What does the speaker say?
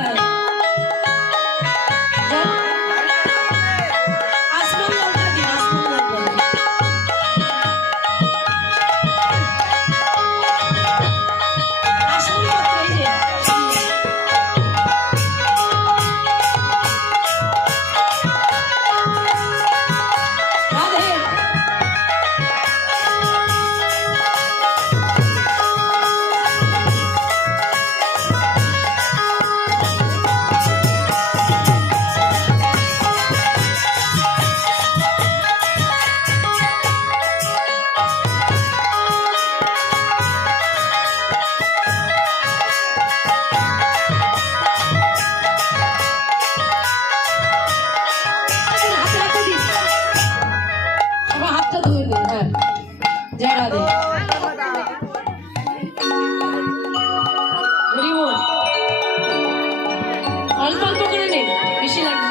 Good. অল্প অল্প করে নেই বেশি লাগবে